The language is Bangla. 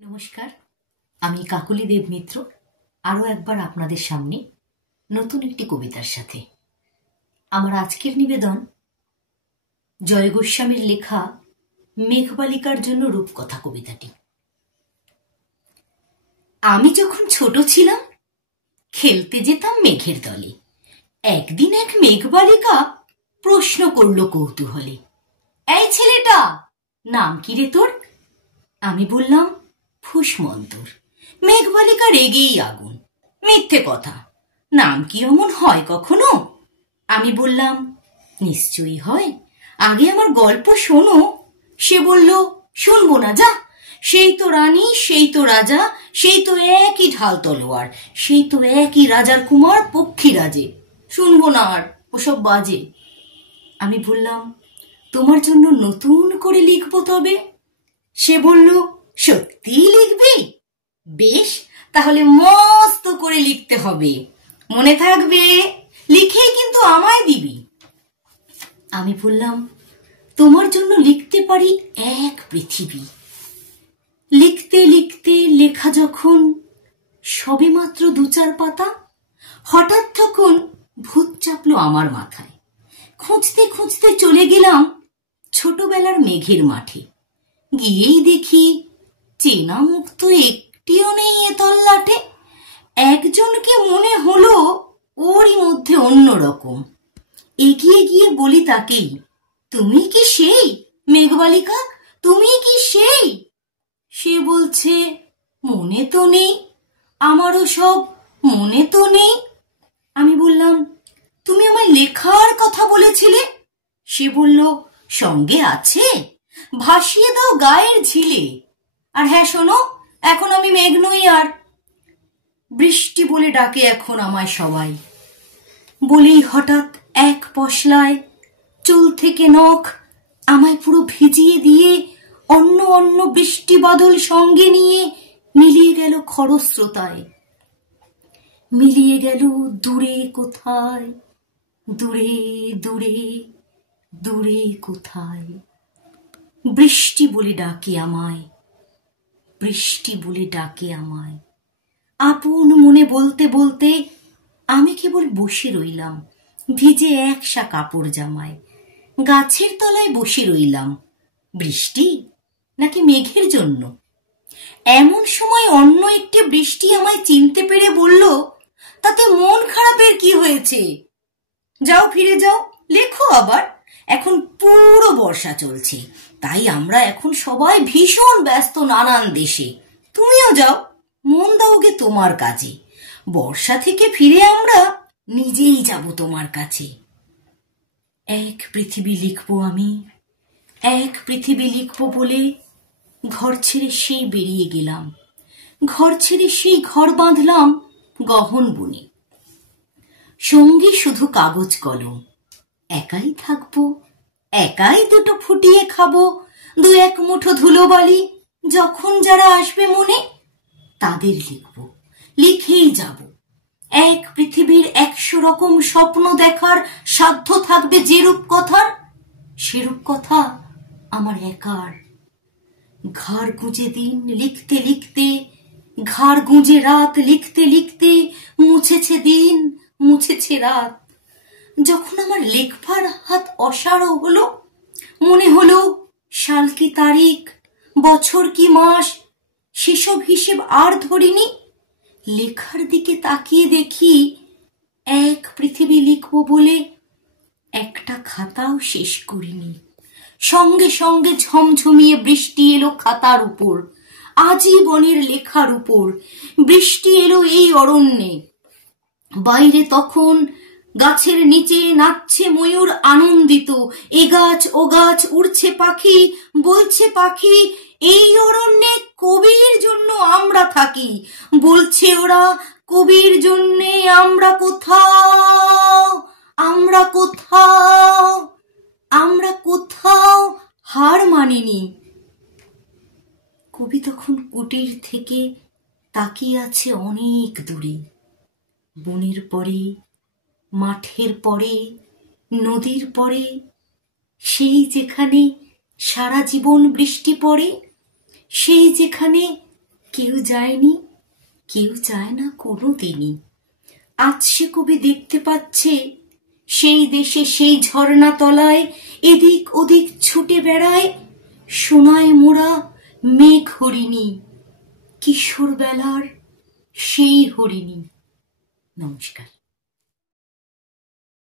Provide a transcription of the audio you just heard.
নমস্কার, আমি কাকলি দেব মিত্র আরও একবার আপনাদের সামনে নতুন একটি কবিতার সাথে। আমার আজকের নিবেদন জয় গোস্বামীর লেখা মেঘবালিকার জন্য রূপকথা কবিতাটি। আমি যখন ছোট ছিলাম খেলতে যেতাম মেঘের দলে। একদিন এক মেঘবালিকা প্রশ্ন করল কৌতূহলে, এই ছেলেটা, নাম কি রে তোর? আমি বললাম, ফুসমন্তর। মেঘবালিকা রেগেই আগুন, মিথ্যে কথা, নাম কি অমন হয় কখনো? আমি বললাম, নিশ্চয়ই হয়, আগে আমার গল্প শোনো। সে বলল, শুনবো না, যা, সেই তো রানী, সেই তো রাজা, সেই তো একই ঢাল তলোয়ার, সেই তো একই রাজার কুমার পক্ষীরাজে, শুনবো না আর ওসব বাজে। আমি বললাম, তোমার জন্য নতুন করে লিখবো তবে। সে বলল, সত্যিই লিখবি? বেশ, তাহলে মস্ত করে লিখতে হবে, মনে থাকবে, লিখেই কিন্তু আমায় দিবি। আমি বললাম, তোমার জন্য লিখতে পারি এক পৃথিবী। লিখতে লিখতে লেখা যখন সবেমাত্র 2-4 পাতা, হঠাৎ তখন ভূত চাপলো আমার মাথায়। খুঁজতে খুঁজতে চলে গেলাম ছোটবেলার মেঘের মাঠে। গিয়েই দেখি চেনা মুখ তো একটিও নেই এ তল্লাটে। একজনকে মনে হলো ওরই মধ্যে অন্যরকম। এগিয়ে গিয়ে বলি তাকেই, তুমি কি সেই মেঘবালিকা? তুমি কি সেই? সে বলছে, মনে তো নেই, আমারও সব মনে তো নেই। আমি বললাম, তুমি আমায় লেখার কথা বলেছিলে। সে বলল, সঙ্গে আছে, ভাসিয়ে দাও গায়ের ঝিলে। আর হ্যাঁ শোনো, এখন আমি মেঘ নই আর, বৃষ্টি বলে ডাকে এখন আমায় সবাই। বলেই হঠাৎ এক পশলায় চুল থেকে নখ আমায় পুরো ভিজিয়ে দিয়ে অন্য অন্য বৃষ্টি বাদল সঙ্গে নিয়ে মিলিয়ে গেল খরস্রোতায়। মিলিয়ে গেল দূরে কোথায়, দূরে দূরে দূরে কোথায়। বৃষ্টি বলে ডাকে আমায়, বৃষ্টি বলে ডাকে আমায়। আপন মনে বলতে বলতে আমি কেবল বসে রইলাম ভিজে একসা কাপড় জামায়। গাছের তলায় বসে রইলাম, বৃষ্টি নাকি মেঘের জন্য। এমন সময় অন্য একটি বৃষ্টি আমায় চিনতে পেরে বলল, তাতে মন খারাপের কি হয়েছে? যাও, ফিরে যাও, লেখো আবার। এখন পুরো বর্ষা চলছে, তাই আমরা এখন সবাই ভীষণ ব্যস্ত নানান দেশে। তুমিও যাও, মন দাওগে তোমার কাজে। বর্ষা থেকে ফিরে আমরা নিজেই যাব তোমার কাছে। এক পৃথিবী লিখবো আমি, এক পৃথিবী লিখবো বলে ঘর ছেড়ে সেই বেরিয়ে গেলাম। ঘর ছেড়ে সেই ঘর বাঁধলাম গহন বনে। সঙ্গী শুধু কাগজ কলম, একাই থাকবো, একাই দুটো ফুটিয়ে খাবো, 2-1 মুঠো ধুলোবালি যখন যারা আসবে মনে তাদের লিখবো, লিখেই যাব। এক পৃথিবীর 100 রকম স্বপ্ন দেখার সাধ্য থাকবে যে রূপকথার, সে রূপকথা আমার একার। ঘাড় গুঁজে দিন লিখতে লিখতে, ঘাড় গুঁজে রাত লিখতে লিখতে, মুছেছে দিন, মুছেছে রাত। যখন আমার লেখবার হাত অসাড় হলো, মনে হলো সাল কি তারিখ, বছর কি মাস, সেসব হিসেব আর ধরিনি। লেখার দিকে তাকিয়ে দেখি এক পৃথিবী লিখবো বলে একটা খাতাও শেষ করিনি। সঙ্গে সঙ্গে ঝমঝমিয়ে বৃষ্টি এলো খাতার উপর, আজীবনের লেখার উপর। বৃষ্টি এলো এই অরণ্যে। বাইরে তখন গাছের নিচে নাচছে ময়ূর আনন্দিত। এ গাছ ও গাছ উড়ছে পাখি, বলছে পাখি, এই অরণ্যে কবির জন্য আমরা থাকি। বলছে ওরা, কবির জন্যে আমরা কোথাও, আমরা কোথাও, আমরা কোথাও হার মানিনি। কবি তখন কুটির থেকে তাকিয়ে আছে অনেক দূরে। বনের পরে, মাঠের পরে, নদীর পরে, সেই যেখানে সারা জীবন বৃষ্টি পড়ে, সেই যেখানে কেউ যায়নি, কেউ যায় না কোনো দিনই। আজ সে কবি দেখতে পাচ্ছে সেই দেশে সেই ঝর্ণা তলায় এদিক ওদিক ছুটে বেড়ায় সোনায় মোড়া মেঘ হরিণী, কিশোর বেলার সেই হরিণী। নমস্কার।